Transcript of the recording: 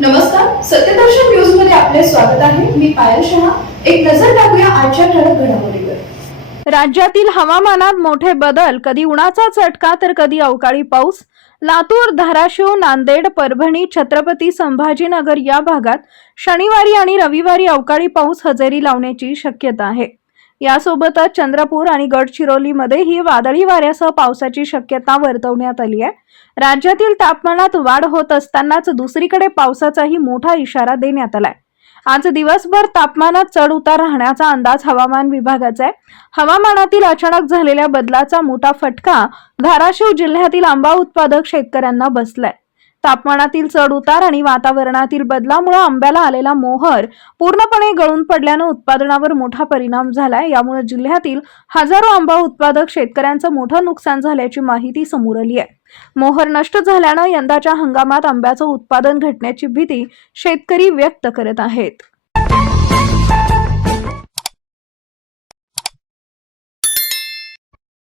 नमस्कार, सत्यदर्शन न्यूज मध्ये आपले स्वागत आहे. मी पायल शहा. एक नजर टाकूया आजच्या ठळक घडामोडीवर. राज्यातील हवामानात मोठे बदल, कधी उन्हाचा चटका तर कधी अवकाळी पाऊस. लातूर, धाराशिव, नांदेड, परभणी, छत्रपती संभाजीनगर या भागात शनिवारी आणि रविवारी अवकाळी पाऊस हजेरी लावण्याची शक्यता आहे. यासोबतच चंद्रपूर आणि गडचिरोलीमध्येही वादळी वाऱ्यासह पावसाची शक्यता वर्तवण्यात आली आहे. राज्यातील तापमानात वाढ होत असतानाच दुसरीकडे पावसाचाही मोठा इशारा देण्यात आलाय. आज दिवसभर तापमानात चढ उतार राहण्याचा अंदाज हवामान विभागाचा आहे. हवामानातील अचानक झालेल्या बदलाचा मोठा फटका धाराशिव जिल्ह्यातील आंबा उत्पादक शेतकऱ्यांना बसलाय. तापमानातील चढ उतार आणि वातावरणातील बदलामुळे आंब्याला आलेला मोहर पूर्णपणे गळून पडल्याने उत्पादनावर मोठा परिणाम झालाय. यामुळे जिल्ह्यातील हजारो आंबा उत्पादक शेतकऱ्यांचं मोठं नुकसान झाल्याची माहिती समोर आली आहे. मोहर नष्ट झाल्याने यंदाच्या हंगामात आंब्याचं उत्पादन घटण्याची भीती शेतकरी व्यक्त करत आहेत.